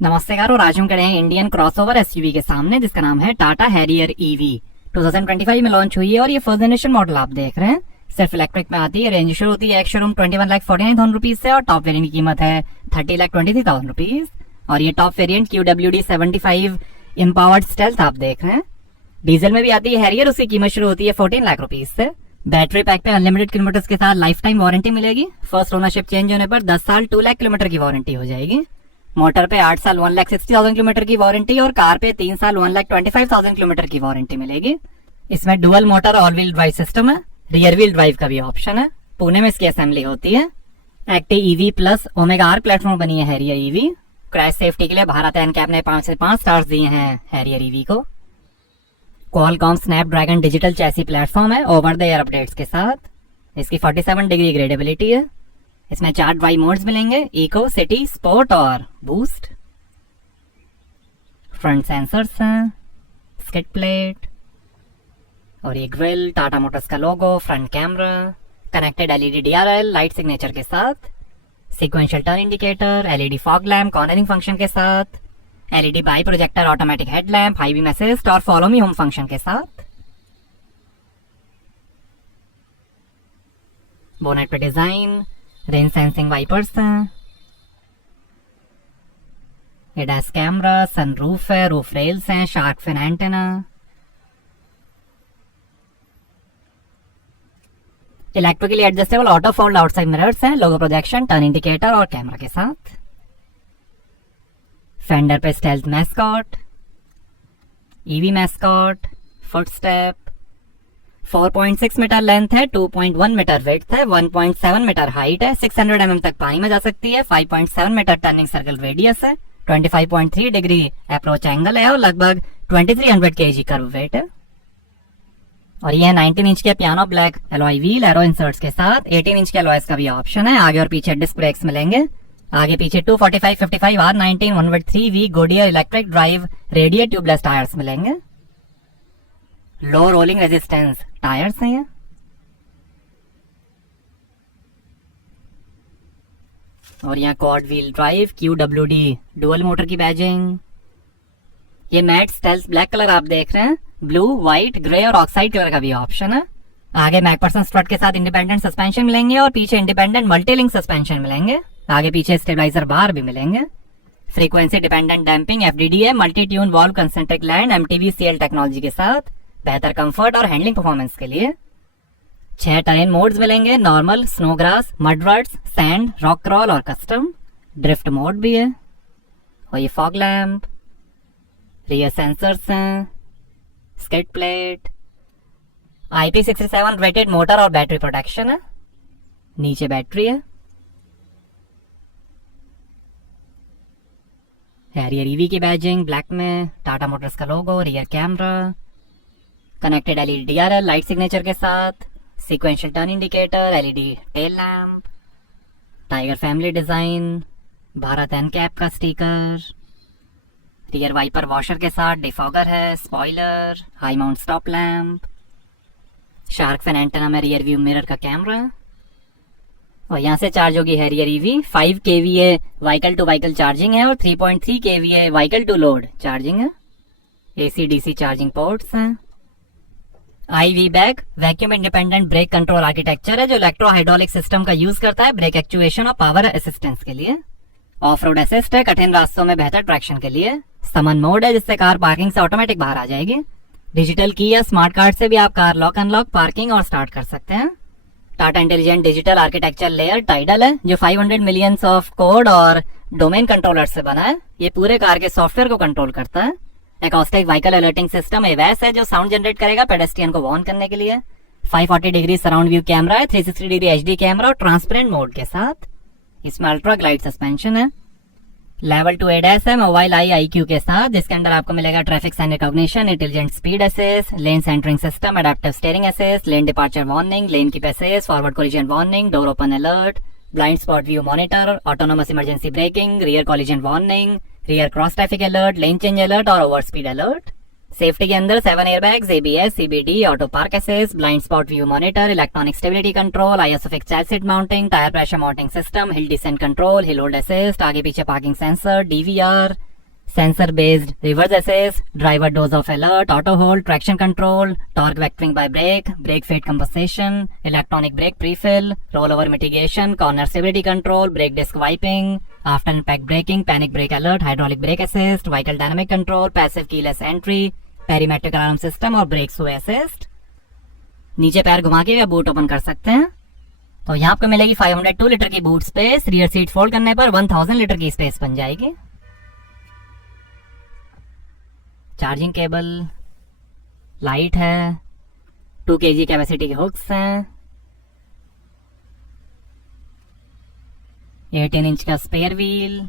नमस्कार। और आज हम खड़े हैं इंडियन क्रॉसओवर एसयूवी के सामने जिसका नाम है टाटा हैरियर ईवी। 2025 में लॉन्च हुई है और ये फर्स्ट जनरेशन मॉडल आप देख रहे हैं। सिर्फ इलेक्ट्रिक में आती है। रेंज शुरू होती है एक्स-शोरूम 21,49,000 रुपीज से और टॉप वेरिएंट की कीमत है 30,23,000 रुपीज। और ये top variant QWD 75 empowered stealth आप देख रहे हैं। डीजल में भी आती है हैरियर, उसकी कीमत शुरू होती है 14 लाख रुपीज से। बैटरी पैक पे अनलिमिटेड किलोमीटर के साथ लाइफ टाइम वारंटी मिलेगी। फर्स्ट ओनरशिप चेंज होने पर 10 साल 2 लाख किलोमीटर की वारंटी हो जाएगी। मोटर पे 8 साल 1,60,000 किलोमीटर की वारंटी और कार पे 3 साल 1,25,000 किलोमीटर की वारंटी मिलेगी। इसमें dual motor all wheel drive system है, रियर व्हील ड्राइव का भी ऑप्शन है। पुणे में इसकी असेंबली होती है। Active EV plus omega R platform बनी है हैरियर ईवी। क्रैश सेफ्टी के लिए भारत एनकैप ने 5 से 5 स्टार्स दिए हैं हैरियर ईवी को। Qualcomm Snapdragon digital chassis platform है ओवर द एयर अपडेट्स के साथ। इसकी 47 डिग्री ग्रेडेबिलिटी है। इसमें 4 ड्राइव मोड्स मिलेंगे, इको, सिटी, स्पोर्ट और बूस्ट। फ्रंट सेंसर्स हैं, स्किड प्लेट और ये ग्रिल, टाटा मोटर्स का logo, front camera, connected LED DRL light signature के साथ, sequential turn indicator, LED fog lamp cornering function के साथ, LED bi projector automatic headlamp, high beam assist और follow me home function के साथ। बोनेट पे design, rain sensing wipers हैं, ADAS camera, sunroof है, रूफ रेल्स हैं, shark fin antenna, electrically adjustable auto fold outside mirrors हैं, logo projection, turn indicator और camera के साथ। फेंडर पे stealth mascot, EV mascot, footstep, 4.6 metre length है, 2.1 metre width है, 1.7 मीटर हाइट है, 600 mm तक पानी में जा सकती है, 5.7 मीटर टर्निंग सर्कल रेडियस है, 25.3 डिग्री अप्रोच एंगल है और लगभग 2300 kg कर्व वेट है। और ये 19 इंच के piano black alloy wheel arrow inserts के साथ। 18 इंच के एलॉयस का भी ऑप्शन है। आगे और पीछे डिस्क ब्रेक्स मिलेंगे। आगे पीछे 245, 55, R19 1/3V Goodyear electric drive रेडियर ट्यूबलेस टायर्स मिलेंगे। लो रोलिंग रेजिस्टेंस टायर्स हैं ये। और यहाँ quad wheel drive QWD dual motor की बैजिंग। ये मैट स्टेल्थ ब्लैक कलर आप देख रहे हैं। ब्लू, व्हाइट, ग्रे और ऑक्साइड कलर का भी ऑप्शन है। आगे मैकपर्सन स्ट्रट के साथ इंडिपेंडेंट सस्पेंशन मिलेंगे और पीछे इंडिपेंडेंट मल्टीलिंक सस्पेंशन मिलेंगे। आगे पीछे स्टेबलाइजर बार भी मिलेंगे। Frequency dependent damping FDDA multi tune valve concentric land MTV CL technology के साथ बेहतर कंफर्ट और हैंडलिंग परफॉर्मेंस के लिए। 6 टरेन मोड्स मिलेंगे, normal, snow grass, mud ruts, sand, rock crawl और कस्टम। ड्रिफ्ट मोड भी है। और ये फॉग लैम्प, रियर सेंसर्स हैं, skid plate, IP67 rated motor और बैटरी प्रोटेक्शन है। नीचे बैटरी है। हैरियर ईवी की बैजिंग ब्लैक में, टाटा मोटर्स का logo, rear camera, connected LED DRL light signature के साथ, sequential turn indicator, LED tail lamp, tiger family design, Bharat NCAP का स्टिकर, रियर वाइपर वॉशर के साथ, डिफॉगर है, spoiler, high mount stop lamp, shark fin antenna में rear view mirror का camera. और यहाँ से चार्ज होगी Harrier EV. 5 kVA vehicle to vehicle charging है और 3.3 kVA vehicle to load charging है। AC DC चार्जिंग पोर्ट्स हैं। IV bag vacuum independent brake control architecture है जो इलेक्ट्रो हाइड्रोलिक सिस्टम का यूज करता है ब्रेक एक्चुएशन और पावर असिस्टेंस के लिए। ऑफ रोड असिस्ट है कठिन रास्तों में बेहतर ट्रैक्शन के लिए। समन मोड है जिससे कार पार्किंग से ऑटोमेटिक बाहर आ जाएगी। डिजिटल की या स्मार्ट कार्ड से भी आप कार लॉक अनलॉक, पार्किंग और स्टार्ट कर सकते हैं। Tata intelligent digital architecture layer tidal है जो 500 मिलियंस ऑफ कोड और डोमेन कंट्रोलर से बना है। ये पूरे कार के सॉफ्टवेयर को कंट्रोल करता है। Acoustic vehicle alerting system AVAS है जो साउंड जनरेट करेगा पेडेस्ट्रियन को वार्न करने के लिए। 540 डिग्री सराउंड व्यू कैमरा है, 360 डिग्री HD कैमरा और ट्रांसपेरेंट मोड के साथ। इसमें अल्ट्रा ग्लाइड सस्पेंशन है। लेवल 2 ADAS है मोबाइल IQ के साथ, जिसके अंदर आपको मिलेगा traffic sign recognition, intelligent speed assist, lane centering system, adaptive steering assist, lane departure warning, lane keep assist, forward collision warning, door open alert, blind spot view monitor, autonomous emergency braking, rear collision warning, rear cross traffic alert, lane change alert और over speed alert. Safety के अंदर 7 airbags, ABS, CBD, auto park assist, blind spot view monitor, electronic stability control, ISO fix child seat mounting, tyre pressure mounting system, hill descent control, hill hold assist, आगे पीछे parking sensor, DVR, sensor based reverse assist, driver doors of alert, auto hold, traction control, torque vectoring by brake fade compensation, electronic brake prefill, rollover mitigation, corner stability control, brake disc wiping, after impact braking, panic brake alert, hydraulic brake assist, vehicle dynamic control, passive keyless entry, perimetric alarm system और brake sway assist। नीचे पैर घुमा के boot open कर सकते हैं। तो यहाँ आपको मिलेगी 502 लीटर की boot space, rear seat fold करने पर 1000 लीटर की स्पेस बन जाएगी। चार्जिंग केबल, लाइट है, 2 kg कैपेसिटी के हुक्स हैं, 18 इंच का स्पेयर व्हील,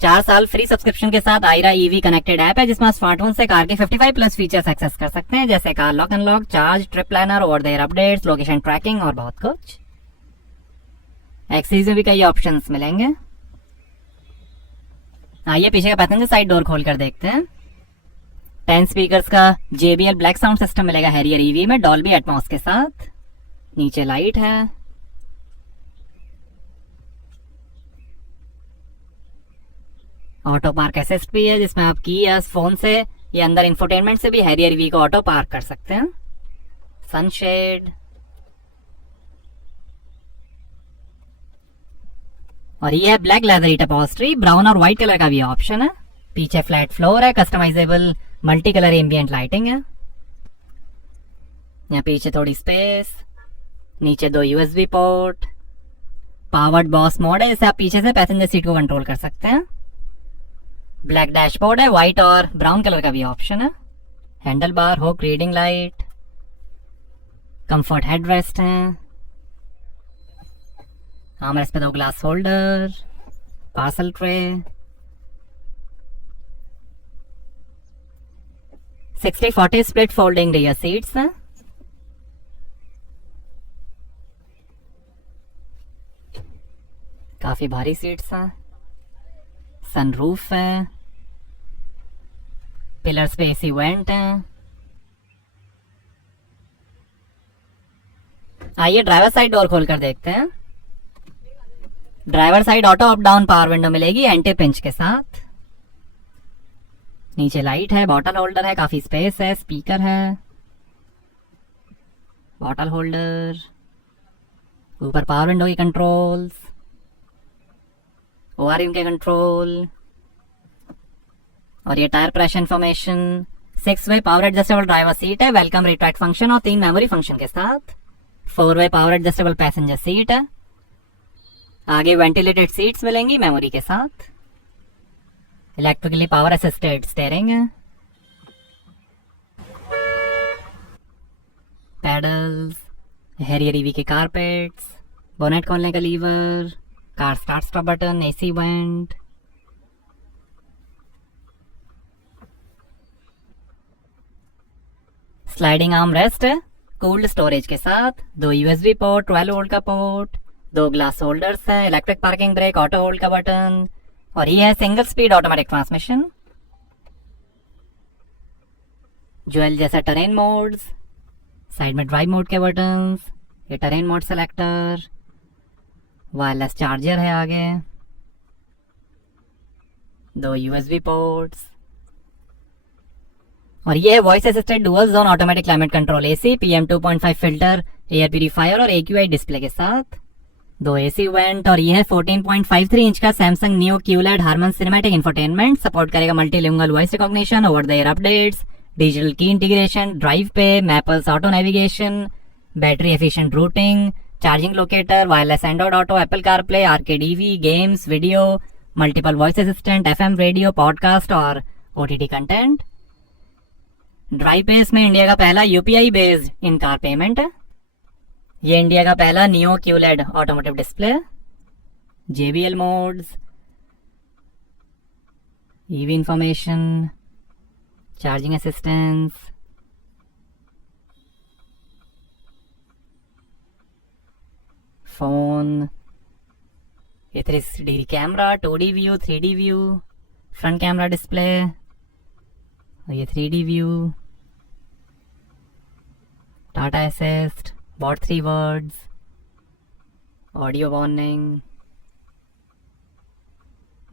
4 साल फ्री सब्सक्रिप्शन के साथ आयरा ईवी कनेक्टेड ऐप है जिसमें स्मार्टफोन से कार के 55 प्लस फीचर्स एक्सेस कर सकते हैं, जैसे car lock unlock, charge, trip planner, over the air updates, location tracking और बहुत कुछ। एक्सीज में भी कई ऑप्शंस मिलेंगे। आइए पीछे का पैसेंजर साइड डोर खोल कर देखते हैं। 10 स्पीकर्स का JBL ब्लैक साउंड सिस्टम मिलेगा हैरियर ईवी में डॉल्बी एटमॉस के साथ। नीचे लाइट है, ऑटो पार्क असिस्ट भी है जिसमें आप की या फोन से या अंदर इंफोटेनमेंट से भी हैरियर ईवी को ऑटो पार्क कर सकते हैं। सनशेड और ये है ब्लैक लेदर अपॉल्स्ट्री, ब्राउन और व्हाइट कलर का भी ऑप्शन है। पीछे फ्लैट फ्लोर है, customizable multi colour ambient lighting है। यहाँ पीछे थोड़ी स्पेस, नीचे 2 USB port, powered boss mode है जिससे आप पीछे से पैसेंजर सीट को कंट्रोल कर सकते हैं। ब्लैक डैशबोर्ड है, व्हाइट और ब्राउन कलर का भी ऑप्शन है। Handle bar, hook, reading light, comfort headrest है। आर्मरेस्ट पे 2 glass holder, parcel tray, 60-40 split folding rear seats हैं। काफी भारी सीट्स हैं। सनरूफ है, पिलर्स पे AC वेंट है। आइए ड्राइवर साइड डोर खोल कर देखते हैं। Driver side auto up down power window मिलेगी एंटी पिंच के साथ। नीचे लाइट है, बॉटल होल्डर है, काफी स्पेस है, स्पीकर है, बॉटल होल्डर, ऊपर पावर विंडो की कंट्रोल्स, ORM के कंट्रोल और ये tyre pressure information. 6 way power adjustable driver seat है, वेलकम रिट्रैक्ट फंक्शन और 3 मेमोरी फंक्शन के साथ। 4 way power adjustable passenger seat है। आगे वेंटिलेटेड सीट्स मिलेंगी मेमोरी के साथ। इलेक्ट्रिकली पावर असिस्टेड स्टीयरिंग है। पैडल्स, हैरियर ईवी के कारपेट्स, बोनेट खोलने का lever, car start stop button, AC vent, sliding arm rest है, कूल्ड स्टोरेज के साथ, 2 USB पोर्ट, 12 वोल्ट का पोर्ट, 2 ग्लास होल्डर्स हैं, electric parking brake, auto hold का बटन और ये है single speed automatic transmission. Jewel जैसा टरेन मोड्स, साइड में ड्राइव मोड के बटन्स, ये train mode selector, wireless charger है आगे, 2 USB पोर्ट्स और ये है voice assisted dual zone automatic climate control AC, PM 2.5 filter, air purifier और AQI डिस्प्ले के साथ, 2 AC वेंट और ये है 14.53 इंच का Samsung Neo QLED Harman cinematic infotainment. Support करेगा multilingual voice recognition, over the air updates, digital key integration, drive pay, Mappls auto navigation, battery efficient routing, charging locator, wireless Android Auto, Apple CarPlay, arcade EV, games, video, multiple voice assistant, FM radio, podcast और OTT content. Drive pay इसमें India का पहला UPI based in car payment है। ये India का पहला Neo QLED automotive display, JBL modes, EV information, charging assistance, phone, ये 360 degree camera, 2D view, 3D view, front camera display और ये 3D view, Tata assist, bot 3 words, audio warning,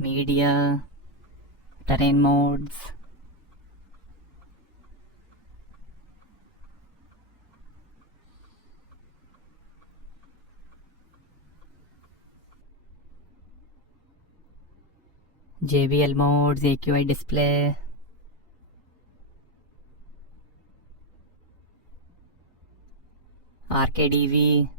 media, terrain modes, JBL modes, AQI display, RKDV,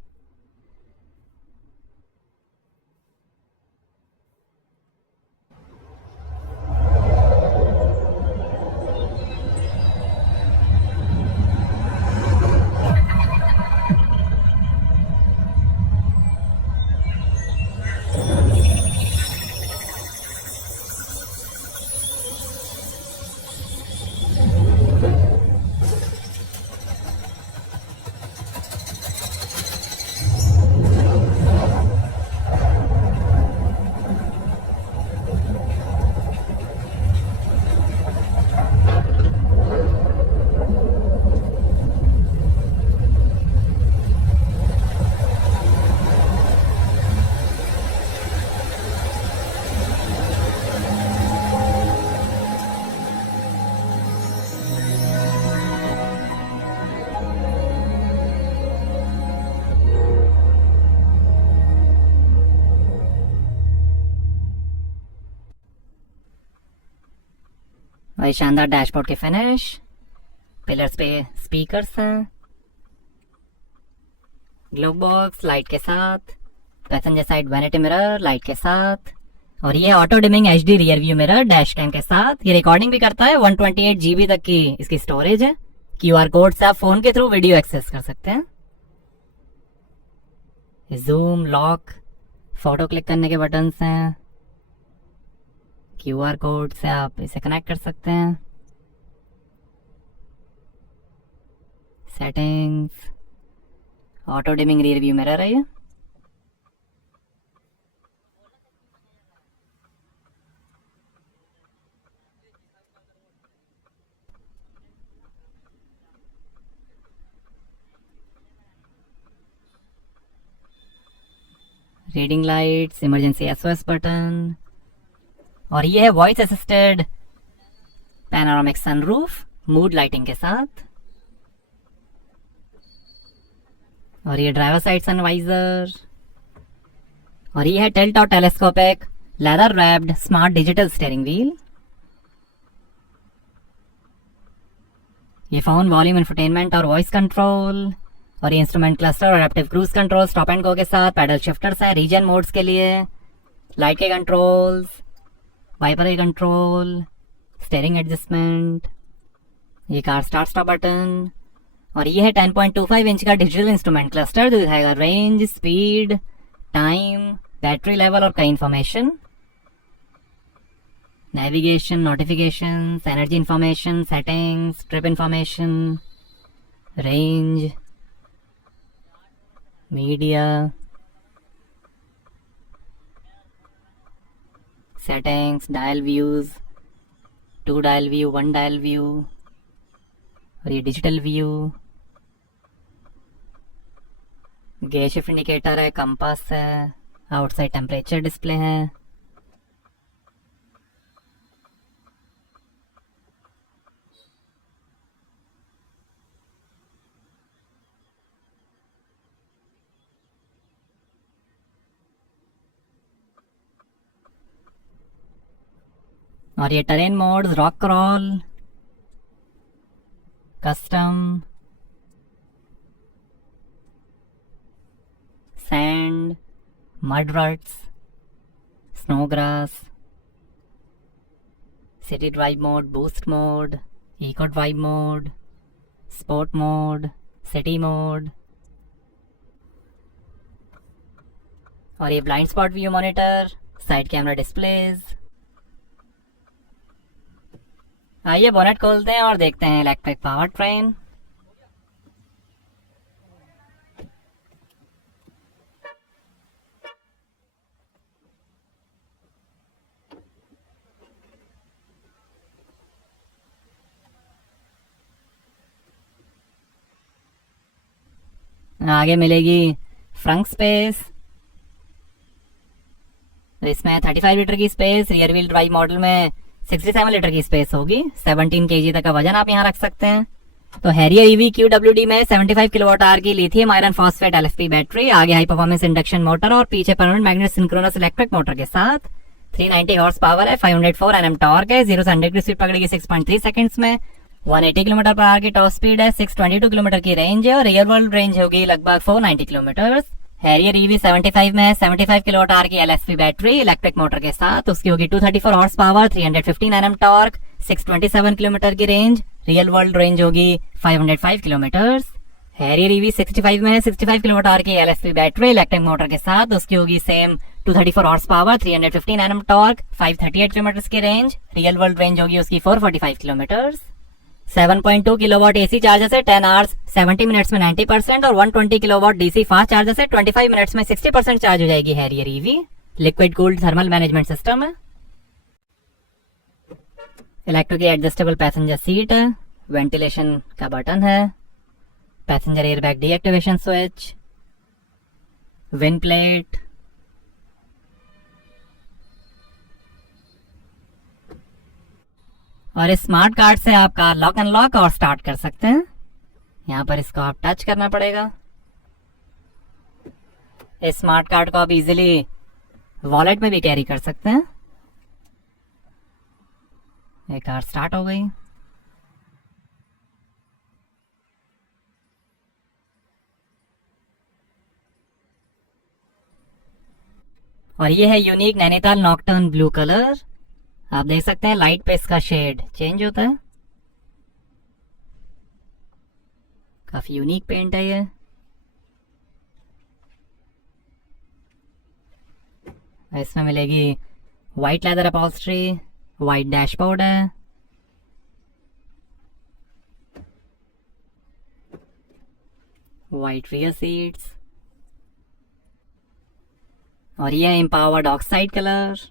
वही शानदार dashboard के finish, pillars पे speakers हैं, glove box light के साथ, passenger side vanity mirror light के साथ, और ये auto dimming HD rear view mirror dash cam के साथ। ये रिकॉर्डिंग भी करता है, 128 GB तक की इसकी स्टोरेज है। QR कोड से आप फोन के थ्रू वीडियो एक्सेस कर सकते हैं। जूम, लॉक, फोटो क्लिक करने के बटन्स हैं। QR कोड से आप इसे कनेक्ट कर सकते हैं। Settings, auto dimming rear view mirror है ये। Reading lights, emergency SOS button, और ये है voice assisted panoramic sunroof mood lighting के साथ, और ये ड्राइवर साइड सनवाइजर, और ये है टिल्ट और telescopic leather wrapped smart digital steering wheel. ये फोन वॉल्यूम, इंफोटेनमेंट और वॉइस कंट्रोल, और ये इंस्ट्रूमेंट क्लस्टर और adaptive cruise control stop and go के साथ। पैडल शिफ्टर्स है रीजन मोड्स के लिए, लाइट के controls, wiper control, steering adjustment, ये कार स्टार्ट स्टॉप बटन, और ये है 10.25 इंच का डिजिटल इंस्ट्रूमेंट क्लस्टर जो दिखाएगा range, speed, time, battery level और कई information, navigation, notifications, energy information, settings, trip information, range, media, settings, dial views, 2 dial view, 1 dial view, और ये digital view, gear shift indicator है, compass है, outside temperature display है, और ये terrain modes, rock crawl, custom, sand, mud ruts, snow grass, city drive mode, boost mode, eco drive mode, sport mode, city mode, और ये blind spot view monitor, side camera displays. आइए bonnet खोलते हैं और देखते हैं इलेक्ट्रिक पावर ट्रेन। आगे मिलेगी फ्रंट स्पेस, इसमें 35 लीटर की space, rear wheel drive model में 67 लीटर की स्पेस होगी, 17 kg तक का वजन आप यहाँ रख सकते हैं। तो हैरियर ईवी QWD में 75 किलोवाट आवर की lithium iron phosphate LFP battery, आगे हाई परफॉर्मेंस इंडक्शन मोटर और पीछे permanent magnet synchronous electric motor के साथ 390 हॉर्स पावर है, 504 Nm टॉर्क है, 0 से 100 की स्पीड पकड़ेगी 6.3 सेकंड्स में, 180 किलोमीटर पर आवर की टॉप स्पीड है, 622 किलोमीटर की रेंज है और रियल वर्ल्ड रेंज होगी लगभग 490 किलोमीटर। हैरियर ईवी 75 में है, 75 किलोवाट आवर की LFP बैटरी इलेक्ट्रिक मोटर के साथ, उसकी होगी 234 horse power, 315 Nm torque, 627 kilometre की रेंज, रियल वर्ल्ड रेंज होगी 505 किलोमीटर। हैरियर ईवी 65 में है, 65 किलोवाट आवर की LFP बैटरी इलेक्ट्रिक मोटर के साथ, उसकी होगी same 234 horse power, 315 Nm torque, 538 kilometre की रेंज, रियल वर्ल्ड रेंज होगी उसकी 445 किलोमीटर। 7.2 किलोवाट AC चार्जर से 10 आवर्स 70 मिनट्स में 90% और 120 किलोवाट DC फास्ट चार्जर से 25 मिनट्स में 60% चार्ज हो जाएगी Harrier EV. Liquid cooled thermal management system है, इलेक्ट्रिक एडजस्टेबल पैसेंजर सीट है, वेंटिलेशन का बटन है, passenger airbag deactivation switch, wind plate, और इस स्मार्ट कार्ड से आप कार लॉक अनलॉक और स्टार्ट कर सकते हैं। यहाँ पर इसको आप टच करना पड़ेगा। इस स्मार्ट कार्ड को आप इजीली वॉलेट में भी कैरी कर सकते हैं। ये कार स्टार्ट हो गई। और ये है यूनिक नैनीताल नॉकटर्न ब्लू कलर। आप देख सकते हैं लाइट पे इसका शेड चेंज होता है, काफी यूनिक पेंट है ये। इसमें मिलेगी white leather upholstery, white dashboard है, वाइट रियर सीट्स, और ये empowered oxide colour.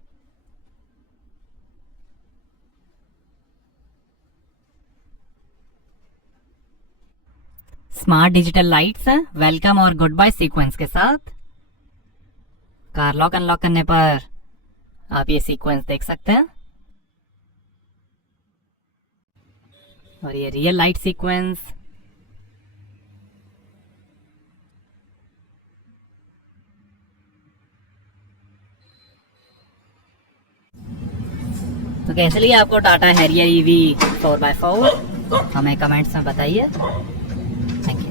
Smart digital lights है, वेलकम और गुड बाय सीक्वेंस के साथ। कार लॉक अनलॉक करने पर आप ये सीक्वेंस देख सकते हैं, और ये रियल लाइट सीक्वेंस। तो कैसे लगी आपको टाटा हैरियर ईवी 4x4? हमें कमेंट्स में बताइए। Thank you.